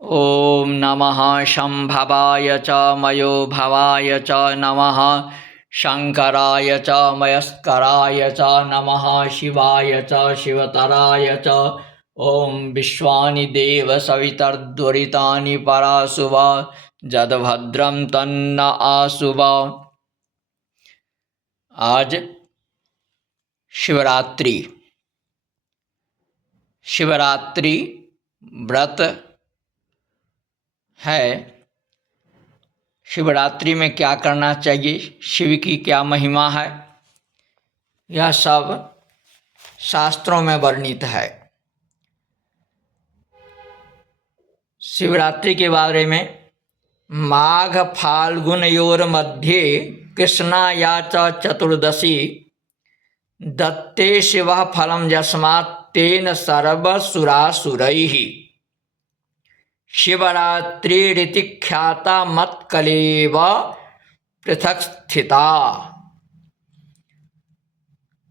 ॐ नमः शम्भवाय च मयो भवाय च नमः शङ्कराय च मयस्कराय च नमः शिवाय च शिवतराय च ॐ विश्वानि देव सवितर्दुरितानि पराशुव जदभद्रं तन्न आशुव। आज शिवरात्रि शिवरात्रि व्रत है। शिवरात्रि में क्या करना चाहिए, शिव की क्या महिमा है, यह सब शास्त्रों में वर्णित है। शिवरात्रि के बारे में माघ फाल्गुनयोर मध्ये कृष्णाया च चतुर्दशी दत्ते शिवः फलं यस्मात् तेन सर्वसुरासुरैः शिवरात्रिरिति ख्याता मत्कलेव पृथक स्थिता।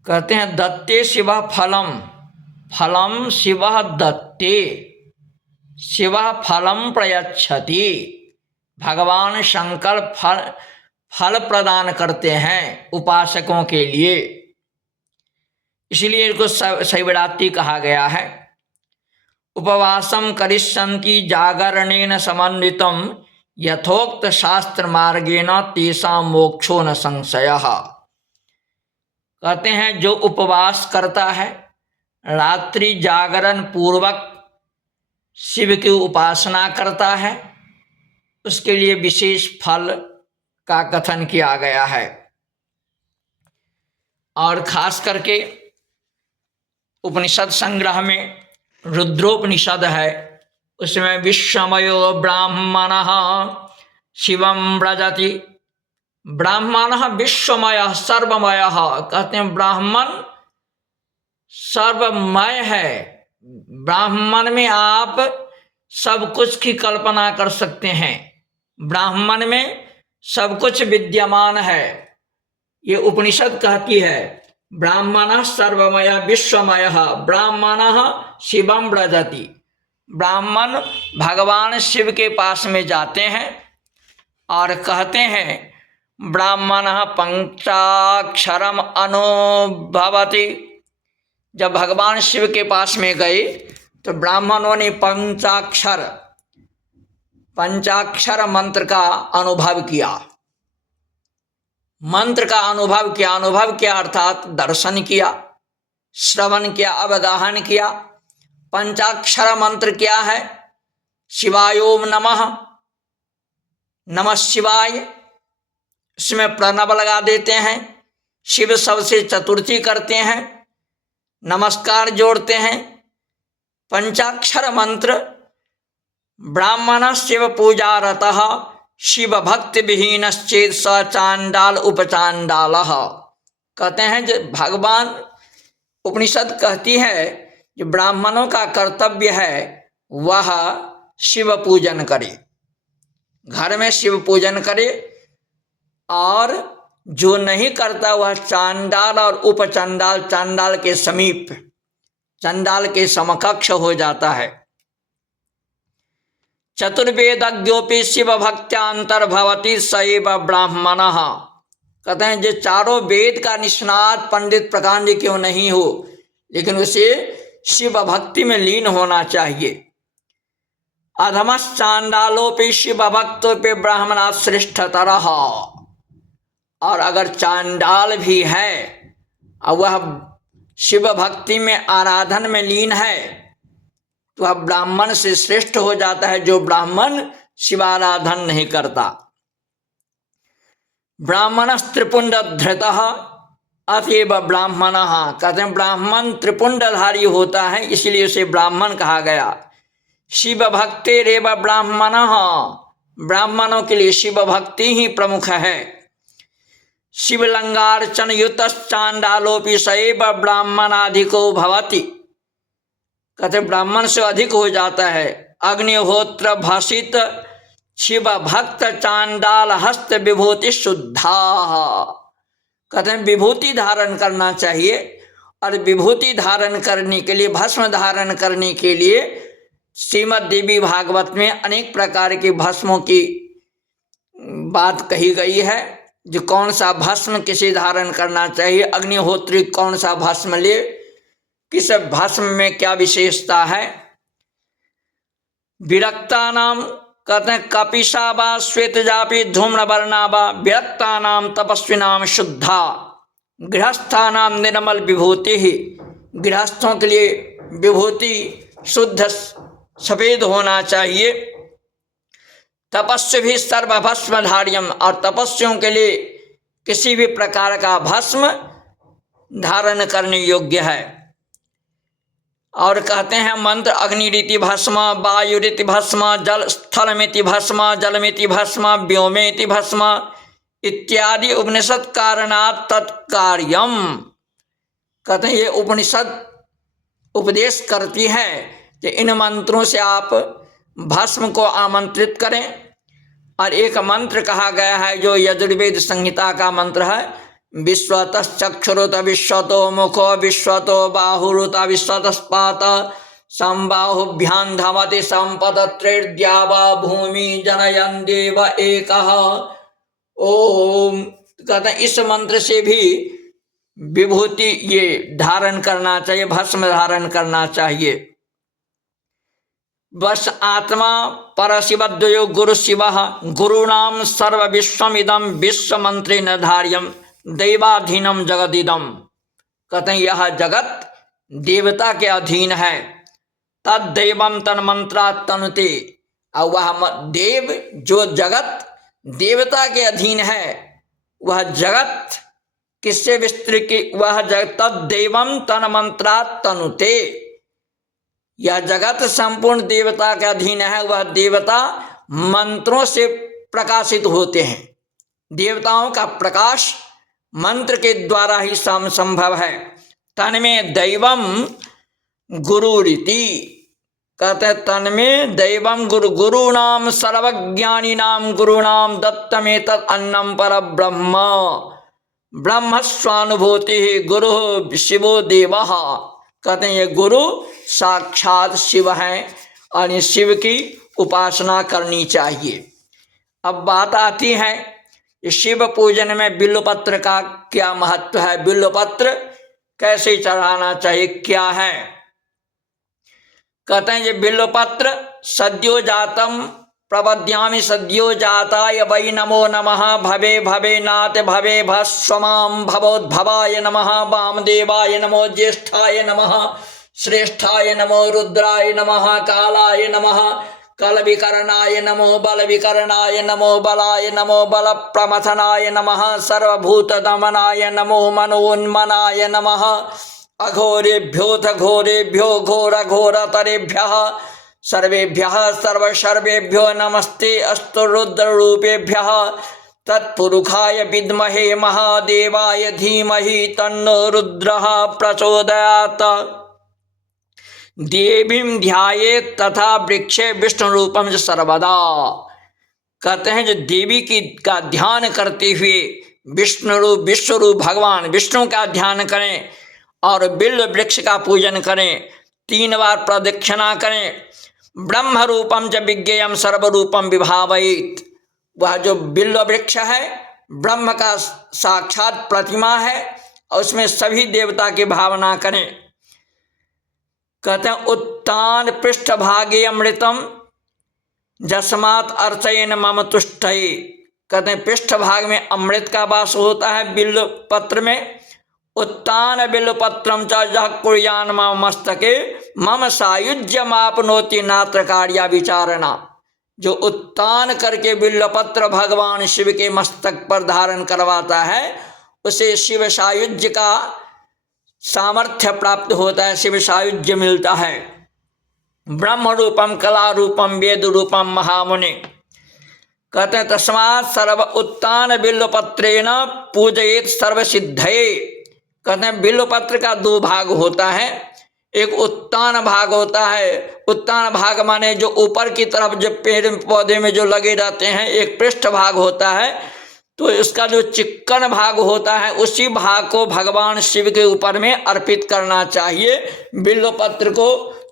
कहते हैं दत्ते शिवः फलम, फलम शिवः दत्ते, शिवः फलम प्रयच्छति। भगवान शंकर फल प्रदान करते हैं उपासकों के लिए, इसलिए इनको शिवरात्रि कहा गया है। उपवासम करिष्यन्ति जागरणेन समन्वितम यथोक्त शास्त्र मार्गेण तेषां मोक्षो न संशयः। कहते हैं जो उपवास करता है, रात्रि जागरण पूर्वक शिव की उपासना करता है, उसके लिए विशेष फल का कथन किया गया है। और खास करके उपनिषद संग्रह में रुद्रोपनिषद है, उसमें विश्वमयो ब्राह्मणः शिवं व्रजति। ब्राह्मणः विश्वमयः सर्वमयः, कहते हैं ब्राह्मण सर्वमय है। ब्राह्मण में आप सब कुछ की कल्पना कर सकते हैं, ब्राह्मण में सब कुछ विद्यमान है। ये उपनिषद कहती है ब्राह्मणः सर्वमय विश्वमयः ब्राह्मणः शिवं व्रजति। ब्राह्मण भगवान शिव के पास में जाते हैं और कहते हैं ब्राह्मणः पंचाक्षरम अनुभवति। जब भगवान शिव के पास में गए तो ब्राह्मणों ने पंचाक्षर मंत्र का अनुभव किया। मंत्र का अनुभव किया, अनुभव किया अर्थात दर्शन किया, श्रवण किया, अवगाहन किया। पंचाक्षर मंत्र क्या है? शिवाय ओम नमः, नमः शिवाय, इसमें प्रणव लगा देते हैं, शिव सबसे चतुर्थी करते हैं, नमस्कार जोड़ते हैं। पंचाक्षर मंत्र ब्राह्मण शिव पूजा रतः शिव भक्ति विहीनश्चेत स चांडाल उपचांडालः। कहते हैं जो भगवान, उपनिषद कहती है कि ब्राह्मणों का कर्तव्य है वह शिव पूजन करे, घर में शिव पूजन करे, और जो नहीं करता वह चांडाल और उपचंडाल, चांडाल के समीप, चंडाल के समकक्ष हो जाता है। चतुर्वेदज्ञोपि शिव भक्त्यांतर्भवति सैव ब्राह्मणः। कहते हैं जो चारों वेद का निष्णात पंडित प्रकांड क्यों नहीं हो, लेकिन उसे शिव भक्ति में लीन होना चाहिए। अधमश्च चांडालोपि शिव भक्तोपि ब्राह्मणात् श्रेष्ठतरः। और अगर चांडाल भी है और वह शिव भक्ति में, आराधन में लीन है, तो वह ब्राह्मण से श्रेष्ठ हो जाता है जो ब्राह्मण शिवाराधन नहीं करता। ब्राह्मण त्रिपुंड धृतः अतएव ब्राह्मणः। कहते हैं ब्राह्मण त्रिपुंडधारी होता है, इसलिए उसे ब्राह्मण कहा गया। शिव भक्ति रेव ब्राह्मणः, ब्राह्मणों के लिए शिव भक्ति ही प्रमुख है। शिवलिंगार्चन युतश्चांडालोपि सैव ब्राह्मणाधिको भवति। कहते ब्राह्मण से अधिक हो जाता है। अग्निहोत्र भाषित शिव भक्त चांडाल हस्त विभूति शुद्धा। कहते हैं विभूति धारण करना चाहिए, और विभूति धारण करने के लिए, भस्म धारण करने के लिए श्रीमद् देवी भागवत में अनेक प्रकार के भस्मों की बात कही गई है। जो कौन सा भस्म किसे धारण करना चाहिए, अग्निहोत्री कौन सा भस्म ले, किस भस्म में क्या विशेषता है। विरक्ता नाम कहते हैं कपिशा वा श्वेत जापी धूम्र वर्णा वा, विरक्ता नाम तपस्वी नाम शुद्धा, गृहस्था नाम निर्मल विभूति ही। गृहस्थों के लिए विभूति शुद्ध सफेद होना चाहिए। तपस्वी भी सर्वभस्मधार्यम, और तपस्वियों के लिए किसी भी प्रकार का भस्म धारण करने योग्य है। और कहते हैं मंत्र अग्निरीति भस्म, वायुरीति भस्म, जल स्थलमिति भस्म, जलमिति भस्म, व्योमेति भस्म इत्यादि उपनिषद कारणात् तत्कार्यम। कहते हैं ये उपनिषद उपदेश करती है कि इन मंत्रों से आप भस्म को आमंत्रित करें। और एक मंत्र कहा गया है जो यजुर्वेद संहिता का मंत्र है, विश्वतश्चक्षुरुत विश्वतो मुखो विश्वतो बाहुरुत विश्वतस्पात संबाहुभ्यां धमति संपतत्रिर्द्यावा भूमि जनयन् देव एकः। ओम। कहते हैं इस मंत्र से भी विभूति ये धारण करना चाहिए, भस्म धारण करना चाहिए। बस आत्मा परशिवद्वयो गुरु शिव गुरुणाम सर्व विश्वमिदम विश्व मंत्रे न धार्यम दैवाधीनम जगदिदम। कहते हैं यह जगत देवता के अधीन है। तद दैवम तन मंत्रा तनुते, और वह देव जो जगत देवता के अधीन है वह जगत किससे विस्तृत की, वह जगत तद दैवम तन मंत्रा तनुते। यह जगत संपूर्ण देवता के अधीन है। वह देवता मंत्रों से प्रकाशित होते हैं। देवताओं का प्रकाश मंत्र के द्वारा ही संभव है। तन्मे दैवम गुरुरिति, कहते हैं तन्मे दैवम गुरु, गुरुणाम सर्वज्ञानी नाम गुरुणाम दत्तमेतत् अन्नम पर ब्रह्म, ब्रह्म स्वानुभूति गुरु शिवो देवः। कहते हैं ये गुरु साक्षात शिव हैं और ये शिव की उपासना करनी चाहिए। अब बात आती है शिव पूजन में बिल्वपत्र का क्या महत्व है, बिल्वपत्र कैसे चढ़ाना चाहिए, क्या है। कहते हैं ये बिल्वपत्र सद्यो जातम प्रपद्यामि सद्यो जाताय वै नमो नमः, भवे भवे नाथ भवे भस्वमां भवोद्भवाय नमः, वामदेवाय नमो, ज्येष्ठाय नमः, श्रेष्ठाय नमो, रुद्राय नमः, कालाय नमः, कलविकरणाय नमो, बलविकरणाय नमो, बलाय नमो, बल प्रमथनाय नमः, सर्वभूतदमनाय नमो, मनोन्मनाय नमः, अघोरेभ्योऽथ घोरेभ्यो घोरघोरतरेभ्यः सर्वेभ्यः सर्वसर्वेभ्यो नमस्ते अस्तु रुद्ररूपेभ्यः। तत्पुरुषाय विद्महे महादेवाय धीमहि तन्नो रुद्रः प्रचोदयात्। देवीं ध्यायेत् तथा वृक्षे विष्णु रूपम सर्वदा। कहते हैं जो देवी की का ध्यान करते हुए विष्णु रूप विश्वरूप भगवान विष्णु का ध्यान करें और बिल्व वृक्ष का पूजन करें, 3 बार प्रदक्षिणा करें। ब्रह्म रूपम च विज्ञेयम सर्वरूपम विभावयेत्। वह जो बिल्व वृक्ष है ब्रह्म का साक्षात प्रतिमा है और उसमें सभी देवता की भावना करें। कहते हैं उत्तान पृष्ठभागे अमृतम जस्मात् अर्चयेन मम तुष्टये। कहते हैं पृष्ठभाग में अमृत का वास होता है बिल्व पत्र में। उत्तान बिल्वपत्रम च यः कुर्यान् मम मस्तके मम सायुज्यमाप्नोति नात्र कार्या विचारणा। जो उत्तान करके बिल्वपत्र भगवान शिव के मस्तक पर धारण करवाता है उसे शिव सायुज्य का सामर्थ्य प्राप्त होता है, शिव सायुज्य मिलता है। ब्रह्म रूपम कला रूपम वेद रूपम महामुनि। कहते हैं तस्मात् सर्व उत्तान बिल्वपत्रेण पूजयेत् सर्वसिद्धये। कहते हैं बिल्वपत्र का 2 भाग होता है, एक उत्तान भाग होता है। उत्तान भाग माने जो ऊपर की तरफ जो पेड़ पौधे में जो लगे रहते हैं, एक पृष्ठ भाग होता है। तो इसका जो चिक्कन भाग होता है उसी भाग को भगवान शिव के ऊपर में अर्पित करना चाहिए। बिल्वपत्र को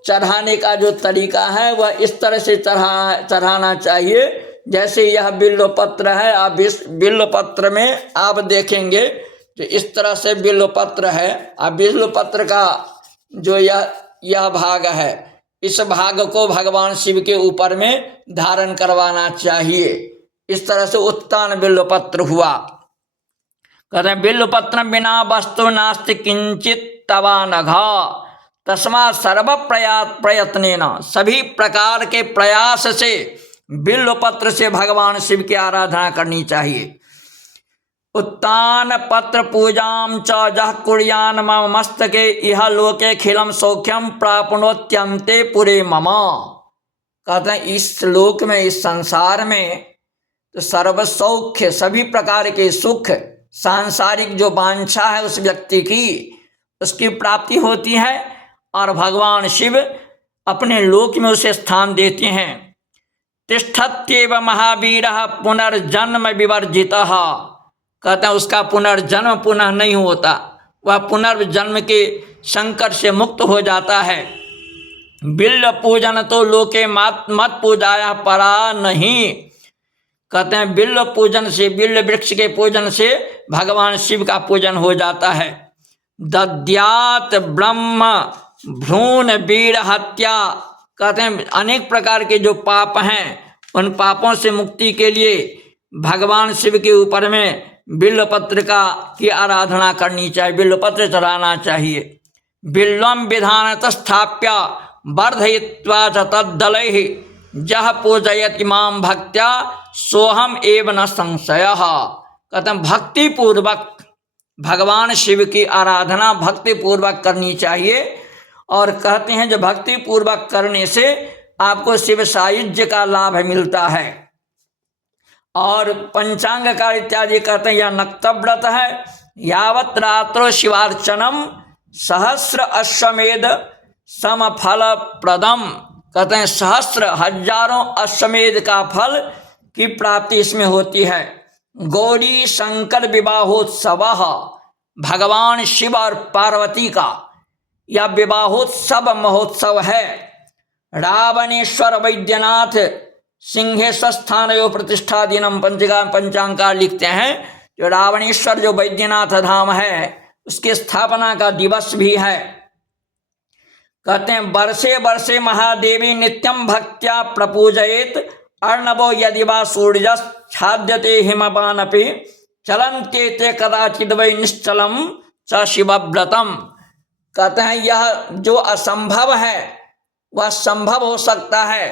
चढ़ाने का जो तरीका है वह इस तरह से चढ़ाना चाहिए जैसे यह बिल्वपत्र है। आप इस बिल्वपत्र में आप देखेंगे तो इस तरह से बिल्वपत्र है। अब बिल्वपत्र का जो यह भाग है, इस भाग को भगवान शिव के ऊपर में धारण करवाना चाहिए। इस तरह से उत्तान बिल्वपत्र हुआ। कहते हैं बिल्वपत्र बिना वस्तु नास्ति किंचित तवा नघा, तस्मा सर्व प्रयत्नेन, सभी प्रकार के प्रयास से बिल्वपत्र से भगवान शिव की आराधना करनी चाहिए। उत्तान पत्र पूजाम च जह कुर्यान मम मस्तके इह लोके खिलम सौख्यम प्राप्नोत्यन्ते पुरे मम। कहते हैं इस लोक में, इस संसार में तो सर्व सौख्य, सभी प्रकार के सुख, सांसारिक जो वांछा है उस व्यक्ति की, उसकी प्राप्ति होती है और भगवान शिव अपने लोक में उसे स्थान देते हैं। तिष्ठत्येव महावीरः पुनर्जन्म विवर्जितः। कहते हैं उसका पुनर्जन्म पुनः नहीं होता, वह पुनर्जन्म के संकट से मुक्त हो जाता है। बिल्व पूजन तो लोके मत पूजाया परा नहीं। कहते हैं बिल्व पूजन से, बिल्व वृक्ष के पूजन से भगवान शिव का पूजन हो जाता है। दद्यात ब्रह्म भ्रूण वीर हत्या। कहते हैं अनेक प्रकार के जो पाप हैं उन पापों से मुक्ति के लिए भगवान शिव के ऊपर में बिल्वपत्र की आराधना करनी चाहिए, बिल्वपत्र चढ़ाना चाहिए। बिल्वम विधानत स्थाप्य वर्धयित्वा च तद्दलैः जह पूजयत इमाम भक्त्या सोहम एव न संशयः। कहते हैं भक्ति पूर्वक भगवान शिव की आराधना भक्ति पूर्वक करनी चाहिए। और कहते हैं जो भक्ति पूर्वक करने से आपको शिव सायुज्य का लाभ मिलता है। और पंचांग का इत्यादि कहते हैं यह नक्तव्रत है। यावत रात्रो शिवार्चनम सहस्र अश्वमेध समफल प्रदम। कहते हैं सहस्र हजारों अश्वमेध का फल की प्राप्ति इसमें होती है। गौरी शंकर विवाहोत्सव, भगवान शिव और पार्वती का यह विवाहोत्सव महोत्सव है। रावणेश्वर वैद्यनाथ सिंहेश्वर स्थान यो प्रतिष्ठा दिनम पंचांगकार लिखते हैं जो रावणेश्वर जो वैद्यनाथ धाम है उसके स्थापना का दिवस भी है। कहते हैं वर्षे वर्षे महादेवी नित्यम भक्त्या प्रपूजयेत अर्णवो यदि वा सूर्यश्छाद्यते हिमपानपि चलन्ते ते कदाचिद वै निश्चलम च शिवव्रतम। कहते हैं यह जो असंभव है वह संभव हो सकता है,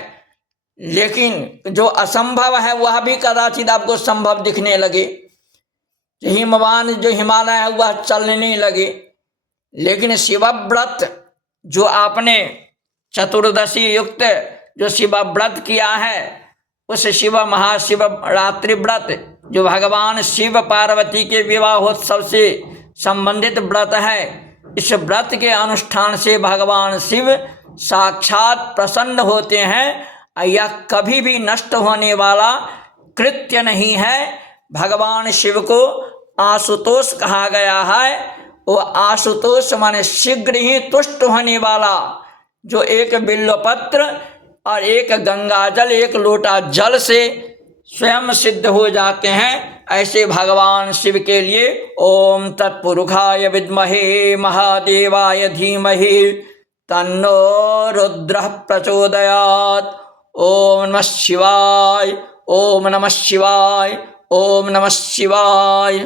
लेकिन जो असंभव है वह भी कदाचित आपको संभव दिखने लगे। हिमवान जो हिमालय है वह चलने लगे। लेकिन शिवव्रत जो आपने चतुर्दशी युक्त जो शिवव्रत किया है उस शिव महाशिवरात्रि व्रत जो भगवान शिव पार्वती के विवाहोत्सव से संबंधित व्रत है, इस व्रत के अनुष्ठान से भगवान शिव साक्षात प्रसन्न होते हैं। यह कभी भी नष्ट होने वाला कृत्य नहीं है। भगवान शिव को आशुतोष कहा गया है। वो आशुतोष माने शीघ्र ही तुष्ट होने वाला, जो एक बिल्वपत्र और एक गंगाजल, एक लोटा जल से स्वयं सिद्ध हो जाते हैं। ऐसे भगवान शिव के लिए ओम तत्पुरुषाय विद्महे महादेवाय धीमहि तन्नो रुद्रः प्रचोदयात्। ओम नमः शिवाय, ओम नमः शिवाय, ओम नमः शिवाय।